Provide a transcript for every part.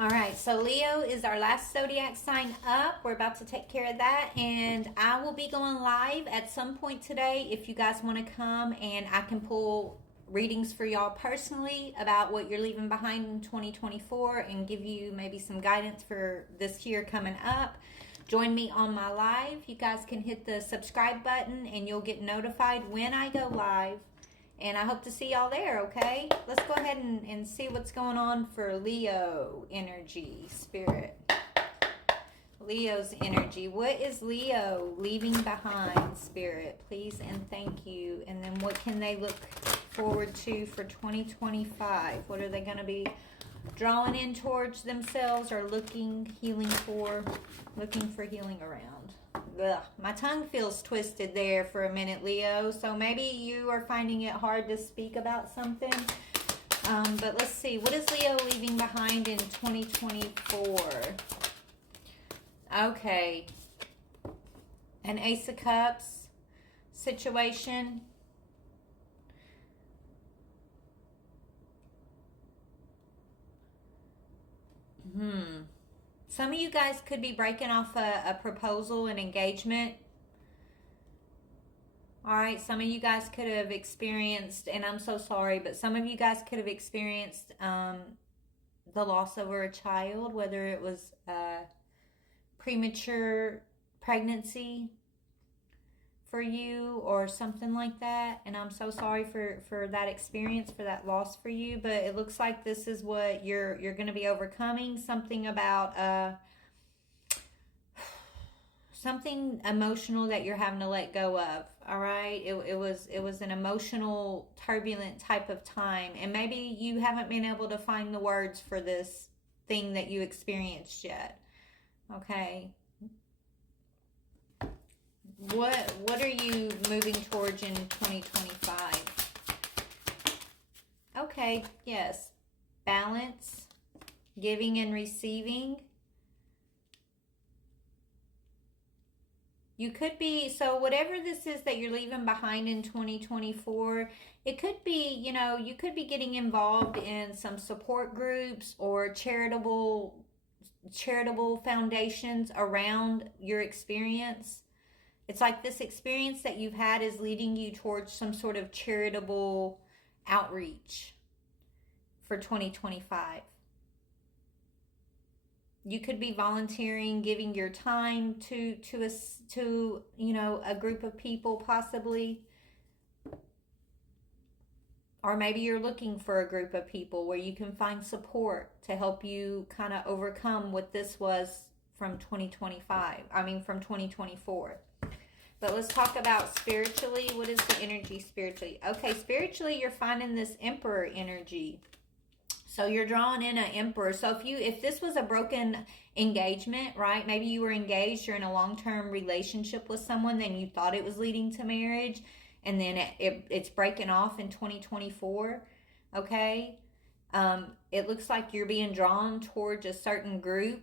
All right, so Leo is our last zodiac sign up. We're about to take care of that, and I will be going live at some point today if you guys want to come, and I can pull readings for y'all personally about what you're leaving behind in 2024 and give you maybe some guidance for this year coming up. Join me on my live. You guys can hit the subscribe button and you'll get notified when I go live. And I hope to see y'all there, okay? Let's go ahead and see what's going on for Leo energy, spirit. Leo's energy. What is Leo leaving behind, spirit? Please and thank you. And then what can they look forward to for 2025? What are they going to be drawing in towards themselves or looking for healing around? Ugh, my tongue feels twisted there for a minute, Leo. So maybe you are finding it hard to speak about something. But let's see. What is Leo leaving behind in 2024? Okay. An Ace of Cups situation. Some of you guys could be breaking off a proposal, an engagement. All right, some of you guys could have experienced, and I'm so sorry, but some of you guys could have experienced the loss over a child, whether it was premature pregnancy for you or something like that. And I'm so sorry for that experience, for that loss for you. But it looks like this is what you're going to be overcoming. Something about something emotional that you're having to let go of. All right, it was an emotional, turbulent type of time, and maybe you haven't been able to find the words for this thing that you experienced yet. Okay. What are you moving towards in 2025? Okay, yes. Balance, giving and receiving. You could be, so whatever this is that you're leaving behind in 2024, it could be, you could be getting involved in some support groups or charitable foundations around your experience. It's like this experience that you've had is leading you towards some sort of charitable outreach for 2025. You could be volunteering, giving your time to a group of people possibly. Or maybe you're looking for a group of people where you can find support to help you kind of overcome what this was from 2024. But let's talk about spiritually. What is the energy spiritually? Okay, spiritually, you're finding this Emperor energy. So you're drawing in an Emperor. So if this was a broken engagement, right? Maybe you were engaged, you're in a long-term relationship with someone, then you thought it was leading to marriage, and then it's breaking off in 2024. Okay? It looks like you're being drawn towards a certain group.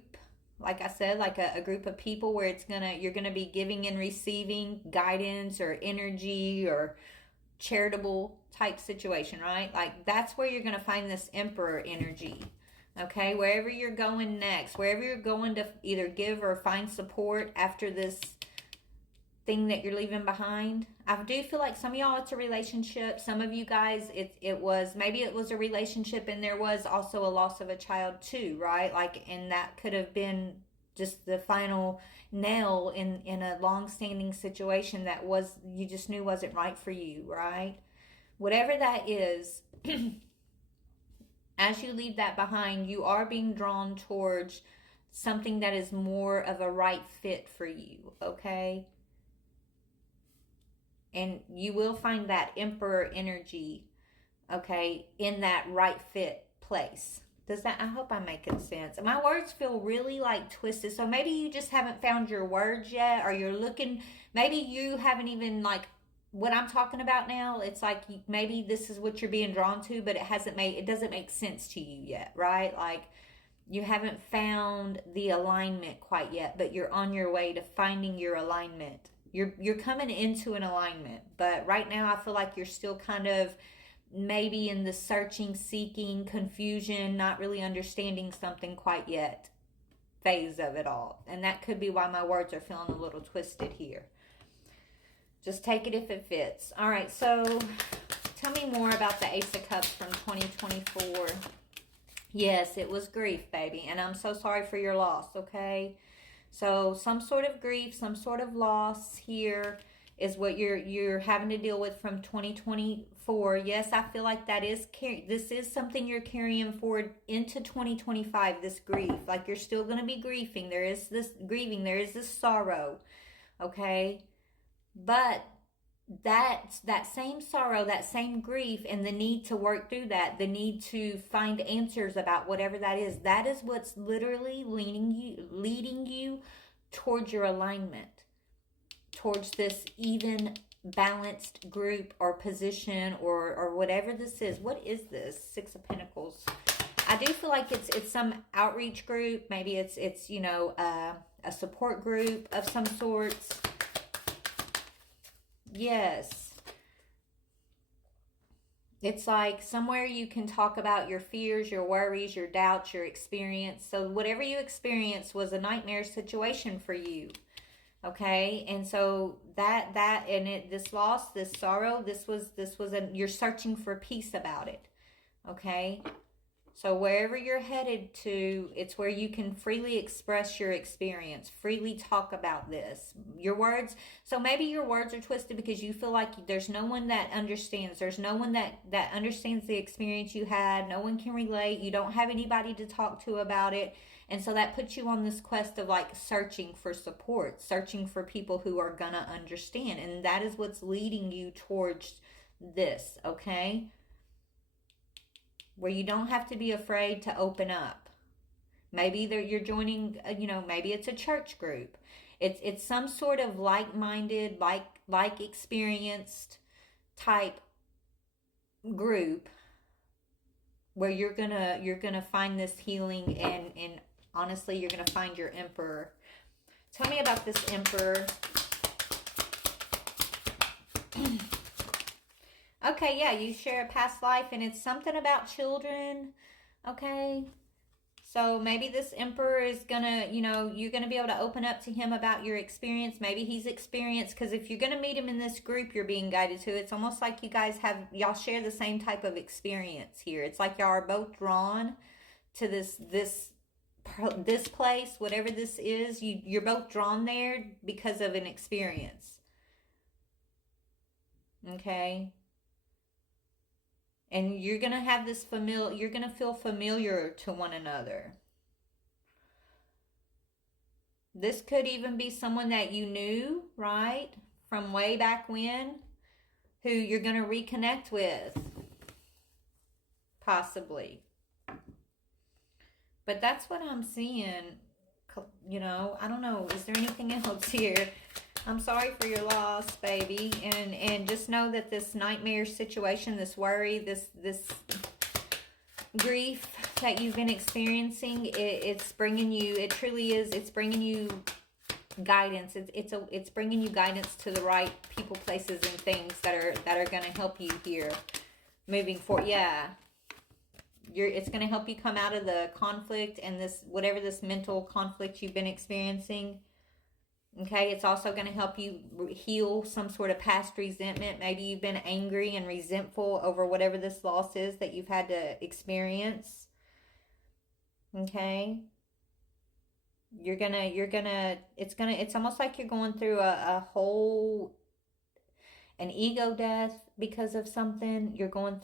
Like I said, like a group of people where you're gonna be giving and receiving guidance or energy or charitable type situation, right? Like that's where you're gonna find this Emperor energy. Okay, wherever you're going next, wherever you're going to either give or find support after this thing that you're leaving behind. I do feel like some of y'all it's a relationship. Some of you guys it was a relationship and there was also a loss of a child too, right? Like, and that could have been just the final nail in a long-standing situation that you just knew wasn't right for you, right? Whatever that is, as you leave that behind, you are being drawn towards something that is more of a right fit for you, okay? And you will find that Emperor energy, okay, in that right fit place. I hope I'm making sense. My words feel really like twisted. So maybe you just haven't found your words yet, or you're looking, maybe you haven't even like what I'm talking about now. It's like maybe this is what you're being drawn to, but it doesn't make sense to you yet, right? Like you haven't found the alignment quite yet, but you're on your way to finding your alignment. You're coming into an alignment, but right now I feel like you're still kind of maybe in the searching, seeking, confusion, not really understanding something quite yet phase of it all. And that could be why my words are feeling a little twisted here. Just take it if it fits. All right, so tell me more about the Ace of Cups from 2024. Yes, it was grief, baby. And I'm so sorry for your loss, okay? So some sort of grief, some sort of loss here is what you're having to deal with from 2024. Yes, I feel like this is something you're carrying forward into 2025, this grief. Like you're still going to be grieving. There is this grieving, there is this sorrow, okay? But that same sorrow, that same grief, and the need to work through that, the need to find answers about whatever that is what's literally leading you towards your alignment, towards this even balanced group or position or whatever this is. What is this? Six of Pentacles. I do feel like it's some outreach group. Maybe it's you know, a support group of some sorts. Yes. It's like somewhere you can talk about your fears, your worries, your doubts, your experience. So whatever you experienced was a nightmare situation for you. Okay? And so this loss, this sorrow, you're searching for peace about it. Okay? So wherever you're headed to, it's where you can freely express your experience, freely talk about this. Your words, so maybe your words are twisted because you feel like there's no one that understands. There's no one that understands the experience you had. No one can relate. You don't have anybody to talk to about it. And so that puts you on this quest of like searching for support, searching for people who are gonna understand. And that is what's leading you towards this, okay? Where you don't have to be afraid to open up. Maybe you're joining, you know, maybe it's a church group. It's some sort of like-minded, like experienced type group where you're gonna find this healing, and honestly, you're gonna find your Emperor. Tell me about this Emperor. Okay, yeah, you share a past life, and it's something about children, okay? So maybe this Emperor is gonna, you know, you're gonna be able to open up to him about your experience. Maybe he's experienced, because if you're gonna meet him in this group you're being guided to, it's almost like y'all share the same type of experience here. It's like y'all are both drawn to this place, whatever this is. You're both drawn there because of an experience, okay? And you're going to have this you're going to feel familiar to one another. This could even be someone that you knew, right? From way back when, who you're going to reconnect with. Possibly. But that's what I'm seeing. You know, I don't know. Is there anything else here? I'm sorry for your loss, baby. And just know that this nightmare situation, this worry, this grief that you've been experiencing, it's bringing you, it truly is, it's bringing you guidance. It's bringing you guidance to the right people, places, and things that are going to help you here moving forward. Yeah. It's going to help you come out of the conflict and whatever this mental conflict you've been experiencing. Okay, it's also going to help you heal some sort of past resentment. Maybe you've been angry and resentful over whatever this loss is that you've had to experience. Okay. It's almost like you're going through an ego death because of something. You're going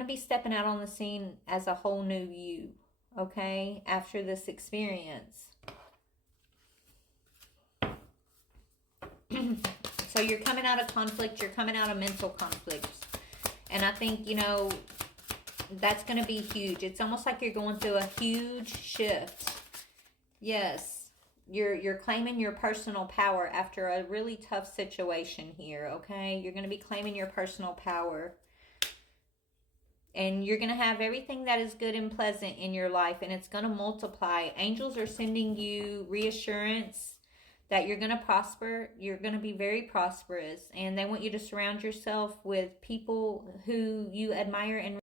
to be stepping out on the scene as a whole new you. Okay, after this experience. So you're coming out of conflict, you're coming out of mental conflicts. And I think, you know, that's going to be huge. It's almost like you're going through a huge shift. Yes, you're claiming your personal power after a really tough situation here, okay? You're going to be claiming your personal power. And you're going to have everything that is good and pleasant in your life, and it's going to multiply. Angels are sending you reassurance that you're going to prosper. You're going to be very prosperous. And they want you to surround yourself with people who you admire and